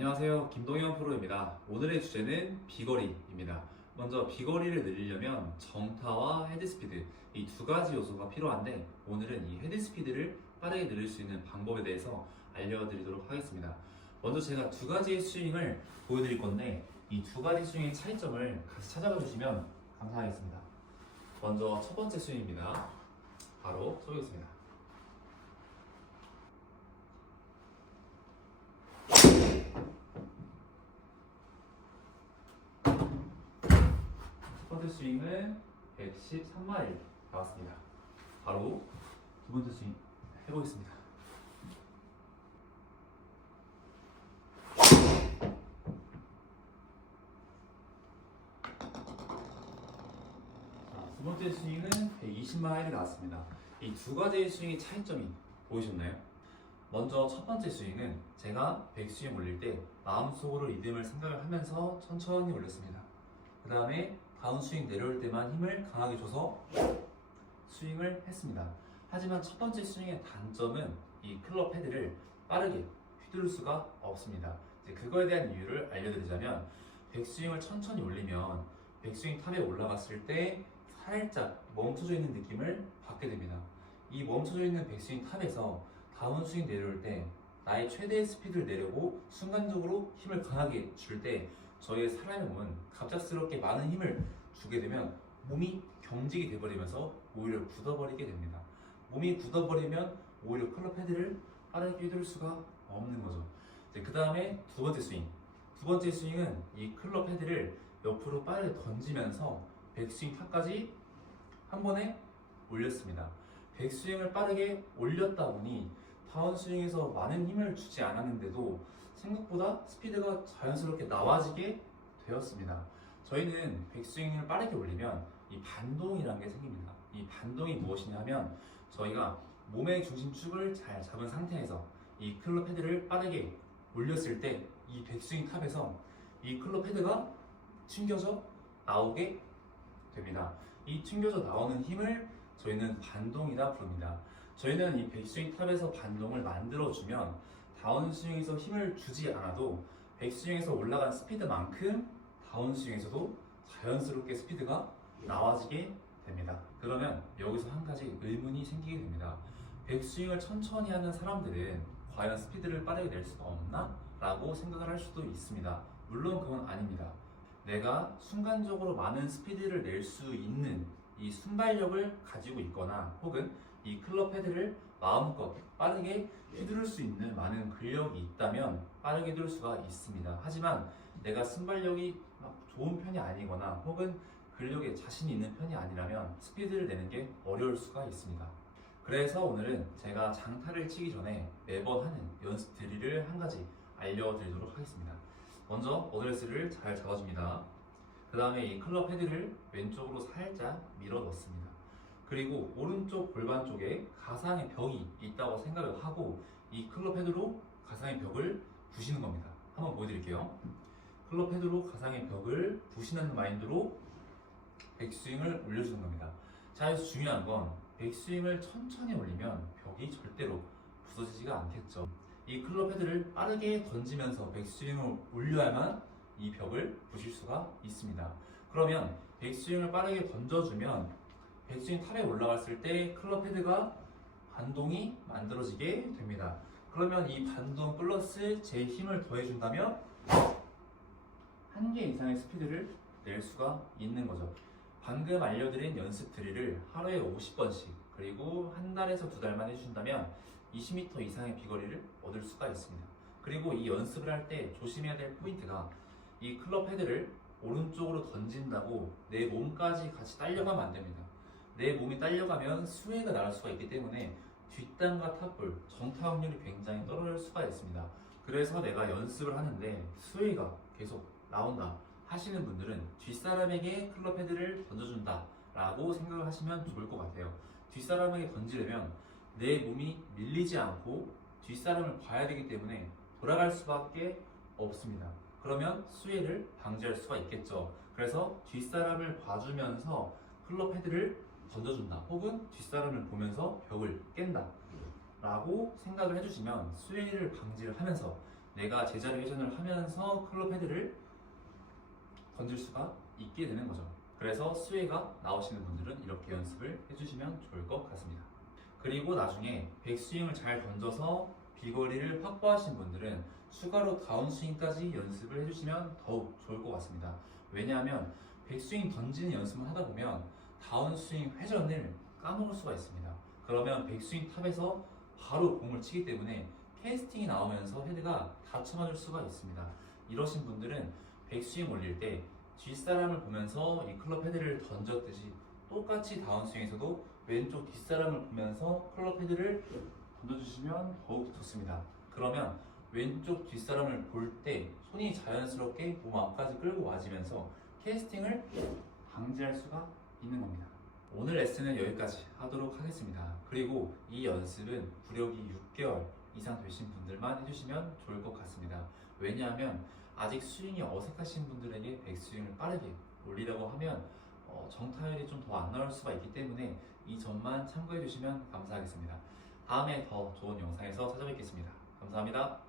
안녕하세요. 김동현 프로입니다. 오늘의 주제는 비거리입니다. 먼저 비거리를 늘리려면 정타와 헤드스피드 이 두 가지 요소가 필요한데 오늘은 이 헤드스피드를 빠르게 늘릴 수 있는 방법에 대해서 알려드리도록 하겠습니다. 먼저 제가 두 가지의 스윙을 보여드릴 건데 이 두 가지 스윙의 차이점을 같이 찾아가 주시면 감사하겠습니다. 먼저 첫 번째 스윙입니다. 바로 쏘겠습니다. 첫 스윙은 113마일 나왔습니다. 바로 두 번째 스윙 해보겠습니다. 자, 두 번째 스윙은 120마일이 나왔습니다. 이 두 가지의 스윙의 차이점이 보이셨나요? 먼저 첫 번째 스윙은 제가 100스윙 올릴 때 마음속으로 리듬을 생각을 하면서 천천히 올렸습니다. 그 다음에 다운 스윙 내려올 때만 힘을 강하게 줘서 스윙을 했습니다. 하지만 첫 번째 스윙의 단점은 이 클럽 헤드를 빠르게 휘두를 수가 없습니다. 이제 그거에 대한 이유를 알려드리자면 백스윙을 천천히 올리면 백스윙 탑에 올라갔을 때 살짝 멈춰져 있는 느낌을 받게 됩니다. 이 멈춰져 있는 백스윙 탑에서 다운스윙 내려올 때 나의 최대의 스피드를 내려고 순간적으로 힘을 강하게 줄 때 저희의 사람의 몸은 갑작스럽게 많은 힘을 주게 되면 몸이 경직이 돼버리면서 오히려 굳어버리게 됩니다. 몸이 굳어버리면 오히려 클럽 헤드를 빠르게 휘둘 수가 없는 거죠. 그 다음에 두 번째 스윙. 두 번째 스윙은 이 클럽 헤드를 옆으로 빠르게 던지면서 백스윙 탑까지 한 번에 올렸습니다. 백스윙을 빠르게 올렸다 보니 다운 스윙에서 많은 힘을 주지 않았는데도 생각보다 스피드가 자연스럽게 나와지게 되었습니다. 저희는 백스윙을 빠르게 올리면 이 반동이라는 게 생깁니다. 이 반동이 무엇이냐 하면 저희가 몸의 중심축을 잘 잡은 상태에서 이 클럽 헤드를 빠르게 올렸을 때 이 백스윙 탑에서 이 클럽 헤드가 튕겨져 나오게 됩니다. 이 튕겨져 나오는 힘을 저희는 반동이라 부릅니다. 저희는 이 백스윙 탑에서 반동을 만들어주면 다운스윙에서 힘을 주지 않아도 백스윙에서 올라간 스피드만큼 다운스윙에서도 자연스럽게 스피드가 나와지게 됩니다. 그러면 여기서 한 가지 의문이 생기게 됩니다. 백스윙을 천천히 하는 사람들은 과연 스피드를 빠르게 낼 수가 없나? 라고 생각을 할 수도 있습니다. 물론 그건 아닙니다. 내가 순간적으로 많은 스피드를 낼 수 있는 이 순발력을 가지고 있거나 혹은 이 클럽 헤드를 마음껏 빠르게 휘두를 수 있는 많은 근력이 있다면 빠르게 휘두를 수가 있습니다. 하지만 내가 순발력이 막 좋은 편이 아니거나 혹은 근력에 자신이 있는 편이 아니라면 스피드를 내는 게 어려울 수가 있습니다. 그래서 오늘은 제가 장타를 치기 전에 매번 하는 연습 드릴을 한 가지 알려드리도록 하겠습니다. 먼저 어드레스를 잘 잡아줍니다. 그 다음에 이 클럽 헤드를 왼쪽으로 살짝 밀어 넣습니다. 그리고 오른쪽 골반 쪽에 가상의 벽이 있다고 생각을 하고 이 클럽 헤드로 가상의 벽을 부시는 겁니다. 한번 보여드릴게요. 클럽 헤드로 가상의 벽을 부시는 마인드로 백스윙을 올려주는 겁니다. 자, 여기서 중요한 건 백스윙을 천천히 올리면 벽이 절대로 부서지지가 않겠죠. 이 클럽 헤드를 빠르게 던지면서 백스윙을 올려야만 이 벽을 부실 수가 있습니다. 그러면 백스윙을 빠르게 던져주면 백스윙 탑에 올라갔을 때 클럽 헤드가 반동이 만들어지게 됩니다. 그러면 이 반동 플러스 제 힘을 더해준다면 한 개 이상의 스피드를 낼 수가 있는 거죠. 방금 알려드린 연습 드릴을 하루에 50번씩 그리고 한 달에서 두 달만 해주신다면 20m 이상의 비거리를 얻을 수가 있습니다. 그리고 이 연습을 할 때 조심해야 될 포인트가 이 클럽 헤드를 오른쪽으로 던진다고 내 몸까지 같이 딸려가면 안 됩니다. 내 몸이 딸려가면 수혜가 나갈 수가 있기 때문에 뒷땅과 탑볼, 정타 확률이 굉장히 떨어질 수가 있습니다. 그래서 내가 연습을 하는데 수혜가 계속 나온다 하시는 분들은 뒷사람에게 클럽 헤드를 던져준다 라고 생각을 하시면 좋을 것 같아요. 뒷사람에게 던지려면 내 몸이 밀리지 않고 뒷사람을 봐야 되기 때문에 돌아갈 수밖에 없습니다. 그러면 수혜를 방지할 수가 있겠죠. 그래서 뒷사람을 봐주면서 클럽 헤드를 던져준다. 혹은 뒷사람을 보면서 벽을 깬다. 라고 생각을 해주시면 수혜를 방지를 하면서 내가 제자리 회전을 하면서 클럽 헤드를 던질 수가 있게 되는 거죠. 그래서 수혜가 나오시는 분들은 이렇게 연습을 해주시면 좋을 것 같습니다. 그리고 나중에 백스윙을 잘 던져서 비거리를 확보하신 분들은 추가로 다운스윙까지 연습을 해주시면 더욱 좋을 것 같습니다. 왜냐하면 백스윙 던지는 연습을 하다 보면 다운스윙 회전을 까먹을 수가 있습니다. 그러면 백스윙 탑에서 바로 공을 치기 때문에 캐스팅이 나오면서 헤드가 다쳐 맞을 수가 있습니다. 이러신 분들은 백스윙 올릴 때 뒷사람을 보면서 이 클럽 헤드를 던졌듯이 똑같이 다운스윙에서도 왼쪽 뒷사람을 보면서 클럽 헤드를 던져주시면 더욱 좋습니다. 그러면 왼쪽 뒷사람을 볼 때 손이 자연스럽게 몸 앞까지 끌고 와지면서 캐스팅을 방지할 수가 있는 겁니다. 오늘 레슨은 여기까지 하도록 하겠습니다. 그리고 이 연습은 구력이 6개월 이상 되신 분들만 해주시면 좋을 것 같습니다. 왜냐하면 아직 스윙이 어색하신 분들에게 백스윙을 빠르게 올리려고 하면 어, 정타율이 좀 더 안 나올 수가 있기 때문에 이 점만 참고해 주시면 감사하겠습니다. 다음에 더 좋은 영상에서 찾아뵙겠습니다. 감사합니다.